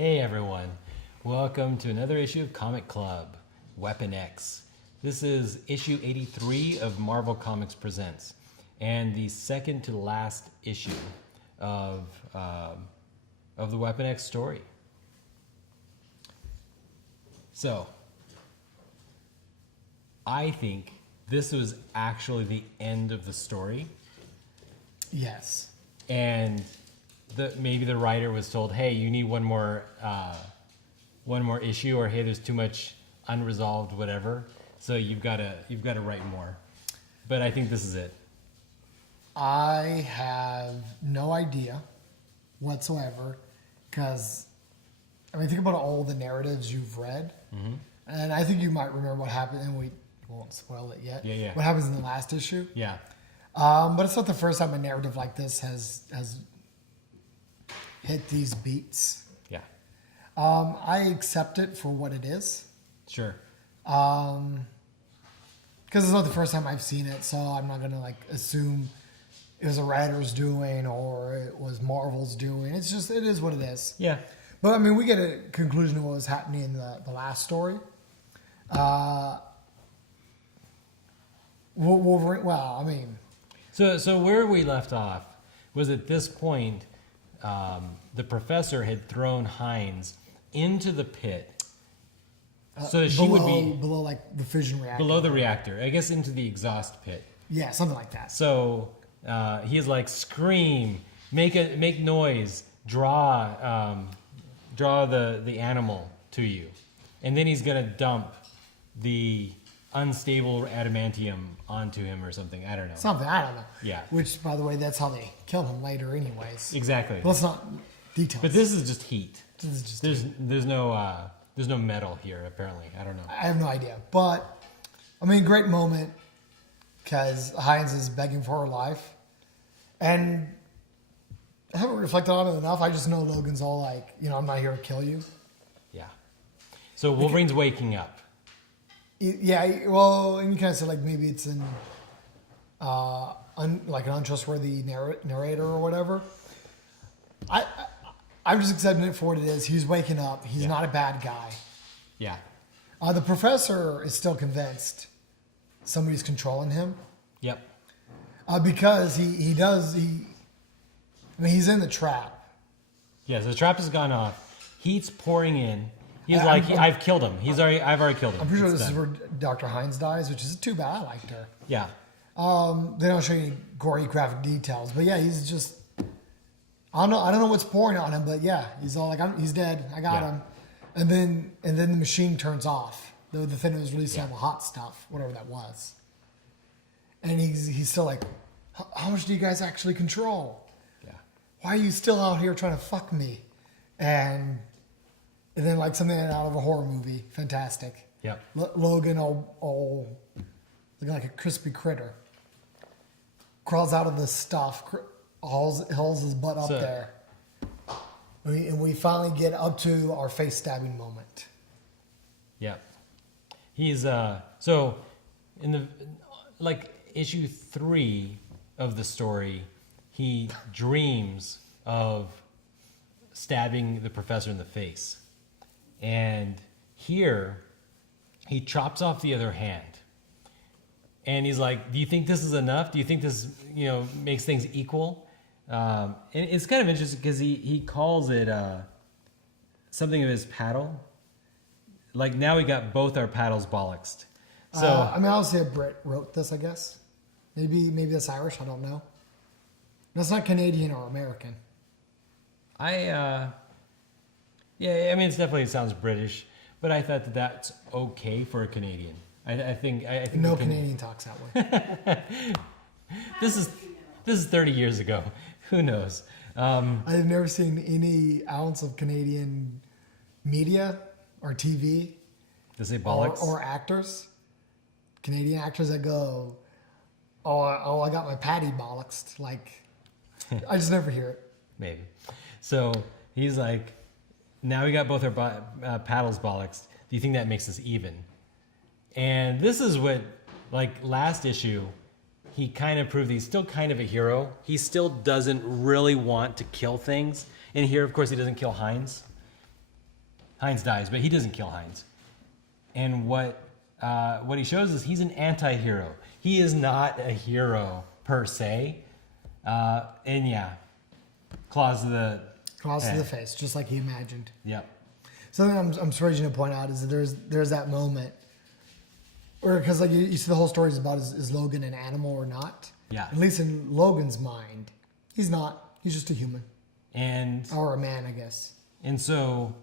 Hey everyone, welcome to another issue of Comic Club, Weapon X. This is issue 83 of Marvel Comics Presents, and the second to last issue of the Weapon X story. So, I think this was actually the end of the story. Yes. And maybe the writer was told, hey, you need one more issue, or hey, there's too much unresolved whatever, so you've got to write more. But I think this is it. I have no idea whatsoever, because think about all the narratives you've read, and I think you might remember what happened, and we won't spoil it yet. Yeah. What happens in the last issue? Yeah. But it's not the first time a narrative like this has hit these beats. Yeah. I accept it for what it is. Sure. Because it's not the first time I've seen it, so I'm not gonna assume it was a writer's doing or it was Marvel's doing. It's just, it is what it is. Yeah. But we get a conclusion of what was happening in the last story. Wolverine. So where we left off was at this point, the professor had thrown Hines into the pit, so that she would be below the fission reactor. below the reactor, I guess, into the exhaust pit. Yeah, something like that. So he's like, scream, make noise, draw the animal to you, and then he's gonna dump the unstable adamantium onto him or something. I don't know. I don't know. Yeah. Which, by the way, that's how they kill him later, anyways. Exactly. But let's not details. But this is just heat. This is just There's no metal here, apparently. I don't know. I have no idea. But, great moment, because Hines is begging for her life. And I haven't reflected on it enough. I just know Logan's all I'm not here to kill you. Yeah. So Wolverine's waking up. Yeah, well, and you kind of said maybe it's an an untrustworthy narrator or whatever. I'm just accepting it for what it is. He's waking up. He's not a bad guy. Yeah. The professor is still convinced somebody's controlling him. Yep. Because he's in the trap. Yeah, so the trap has gone off. Heat's pouring in. He's I've killed him. I've already killed him. I'm pretty sure It's this is done. where Dr. Hines dies, which is too bad. I liked her. Yeah. They don't show you any gory graphic details, but yeah, he's just, I don't know what's pouring on him, but yeah, he's all he's dead. I got him. And then the machine turns off. The thing that was releasing all the hot stuff, whatever that was. And he's still how much do you guys actually control? Yeah. Why are you still out here trying to fuck me? And then something out of a horror movie. Fantastic. Yep. Logan all looking like a crispy critter. Crawls out of the stuff, hauls his butt up there. And we finally get up to our face stabbing moment. Yep. He's so in the issue 3 of the story, he dreams of stabbing the professor in the face. And here, he chops off the other hand. And he's like, do you think this is enough? Do you think this, makes things equal? And it's kind of interesting because he calls it something of his paddle. Now we got both our paddles bollocksed. So obviously a Brit wrote this, I guess. Maybe that's Irish, I don't know. That's not Canadian or American. It definitely sounds British, but I thought that's okay for a Canadian. I think no Canadian talks that way. This is 30 years ago. Who knows? I've never seen any ounce of Canadian media or TV. To say bollocks? Or actors. Canadian actors that go, oh, I got my patty bollocks. I just never hear it. Maybe. So he's like, now we got both our paddles bollocksed. Do you think that makes us even? And this is what, last issue, he kind of proved he's still kind of a hero. He still doesn't really want to kill things. And here, of course, he doesn't kill Hines. Hines dies, but he doesn't kill Hines. And what he shows is he's an anti-hero. He is not a hero per se. And yeah, claws to the face, just like he imagined. Yep. Something I'm surprised to point out is that there's that moment, or because like you see the whole story is about is Logan an animal or not? Yeah. At least in Logan's mind, he's not. He's just a human. Or a man, I guess. And so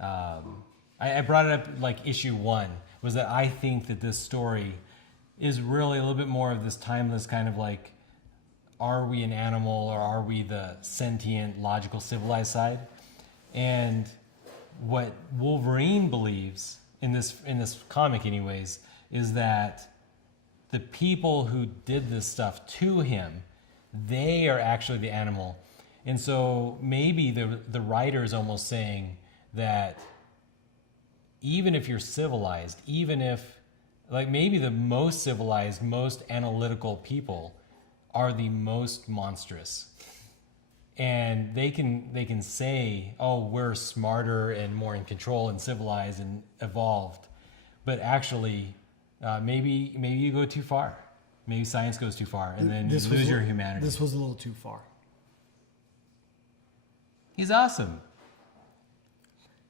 I brought it up like issue 1 was that I think that this story is really a little bit more of this timeless kind of like, are we an animal or are we the sentient, logical, civilized side? And what Wolverine believes in this comic anyways is that the people who did this stuff to him, they are actually the animal. And so maybe the writer is almost saying that even if you're civilized, even if, like maybe the most civilized, most analytical people are the most monstrous. And they can say, oh, we're smarter and more in control and civilized and evolved. But actually, maybe you go too far. Maybe science goes too far and then you lose your humanity. This was a little too far. He's awesome.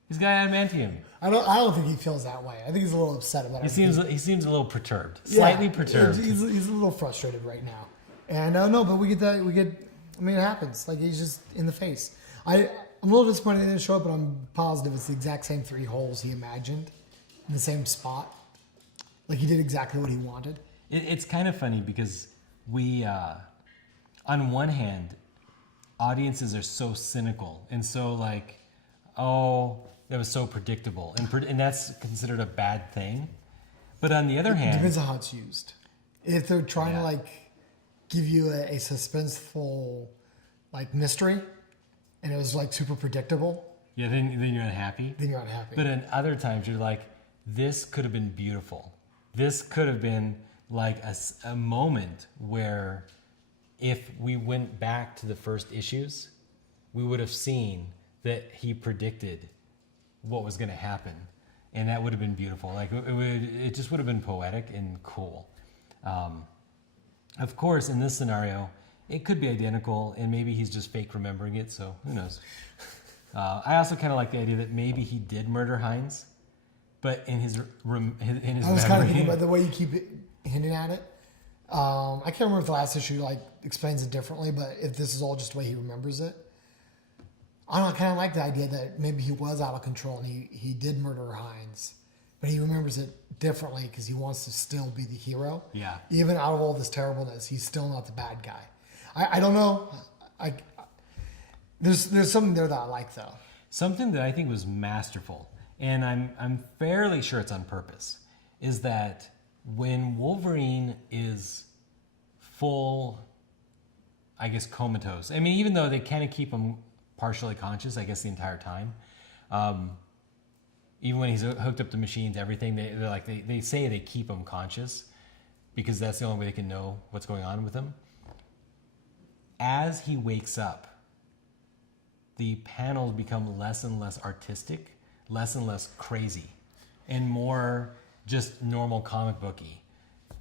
He's got adamantium. I don't think he feels that way. I think he's a little upset about it. He seems a little perturbed, slightly perturbed. He's a little frustrated right now. And no, but we get. I mean, it happens. Like he's just in the face. I'm a little disappointed they didn't show up, but I'm positive it's the exact same 3 holes he imagined in the same spot. Like he did exactly what he wanted. It's kind of funny because we, on one hand, audiences are so cynical and so like, oh, that was so predictable, and that's considered a bad thing. But on the other hand, it depends on how it's used. If they're trying to like give you a suspenseful like mystery, and it was like super predictable. Yeah, then you're unhappy. Then you're unhappy. But in other times, you're like, this could have been beautiful. This could have been like a moment where if we went back to the first issues, we would have seen that he predicted what was going to happen. And that would have been beautiful. Like it just would have been poetic and cool. Of course, in this scenario, it could be identical and maybe he's just fake remembering it. So who knows? I also kind of like the idea that maybe he did murder Hines, but in his I was kind of thinking about the way you keep hinting at it. I can't remember if the last issue like explains it differently, but if this is all just the way he remembers it, I don't know. I kind of like the idea that maybe he was out of control and he did murder Hines, but he remembers it differently because he wants to still be the hero. Yeah. Even out of all this terribleness, he's still not the bad guy. I don't know. There's something there that I like though. Something that I think was masterful, and I'm fairly sure it's on purpose, is that when Wolverine is full, I guess, comatose. I mean, even though they kind of keep him partially conscious, I guess, the entire time. Even when he's hooked up to machines, everything, they say they keep him conscious because that's the only way they can know what's going on with him. As he wakes up, the panels become less and less artistic, less and less crazy, and more just normal comic booky.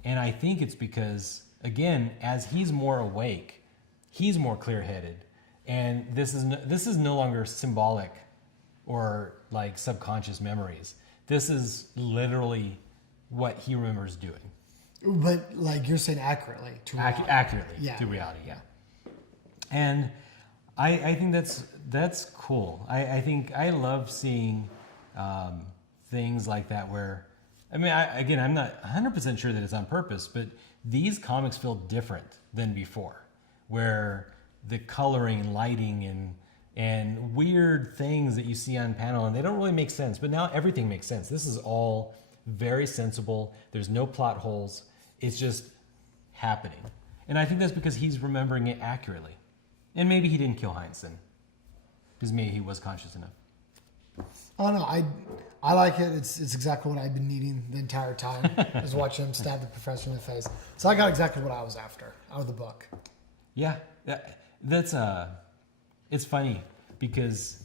And I think it's because, again, as he's more awake, he's more clear-headed. And this is no longer symbolic or like subconscious memories. This is literally what he remembers doing. But like you're saying accurately to reality. Accurately to reality, yeah. And I think that's cool. I think I love seeing things like that where, I mean, I'm not 100% sure that it's on purpose, but these comics feel different than before, where the coloring and lighting and weird things that you see on panel, and they don't really make sense, but now everything makes sense. This is all very sensible. There's no plot holes. It's just happening. And I think that's because he's remembering it accurately. And maybe he didn't kill Hines then, because maybe he was conscious enough. I don't know. I like it. It's exactly what I've been needing the entire time. Is watching him stab the professor in the face. So I got exactly what I was after out of the book. Yeah, that's it's funny because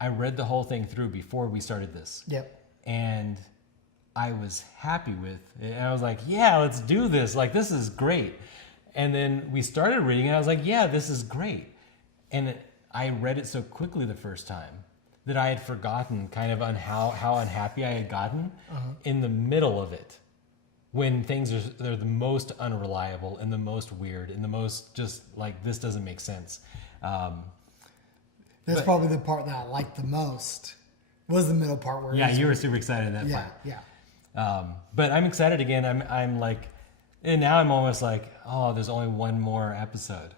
I read the whole thing through before we started this. Yep. And I was happy with it. And I was like, yeah, let's do this. Like, this is great. And then we started reading it. I was like, yeah, this is great. And I read it so quickly the first time that I had forgotten kind of on how unhappy I had gotten in the middle of it, when things they're the most unreliable and the most weird and the most just like, this doesn't make sense. That's probably the part that I liked the most. Was the middle part where you were super excited at that part. Yeah. But I'm excited again. I'm like, and now I'm almost like, oh, there's only one more episode.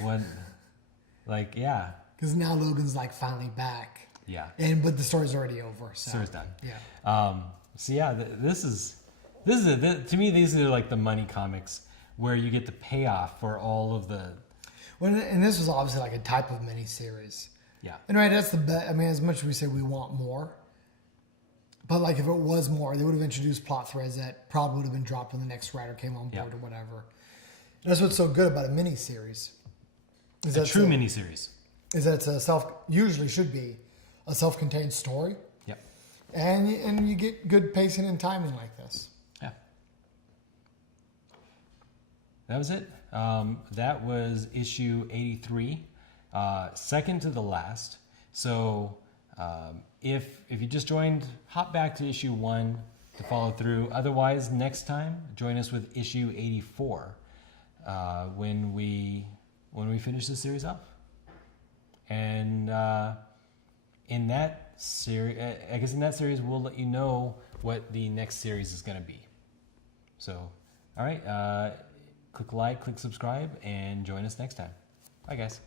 One, like, yeah. Because now Logan's like finally back. Yeah. But the story's already over. So Story's done. Yeah. So yeah, this is to me, these are like the money comics where you get the payoff for all of the. Well, and this was obviously like a type of miniseries. Yeah. And right, that's the best. I mean, as much as we say we want more, but like if it was more, they would have introduced plot threads that probably would have been dropped when the next writer came on board or whatever. And that's what's so good about a miniseries. It's a true miniseries. Is that it's usually should be a self-contained story. Yep. And you get good pacing and timing like this. Yeah. That was it. That was issue 83. Second to the last. So if you just joined, hop back to issue 1 to follow through. Otherwise, next time, join us with issue 84 when we finish this series up. And in that series, I guess in that series, we'll let you know what the next series is going to be. So, all right, click like, click subscribe, and join us next time. Bye, guys.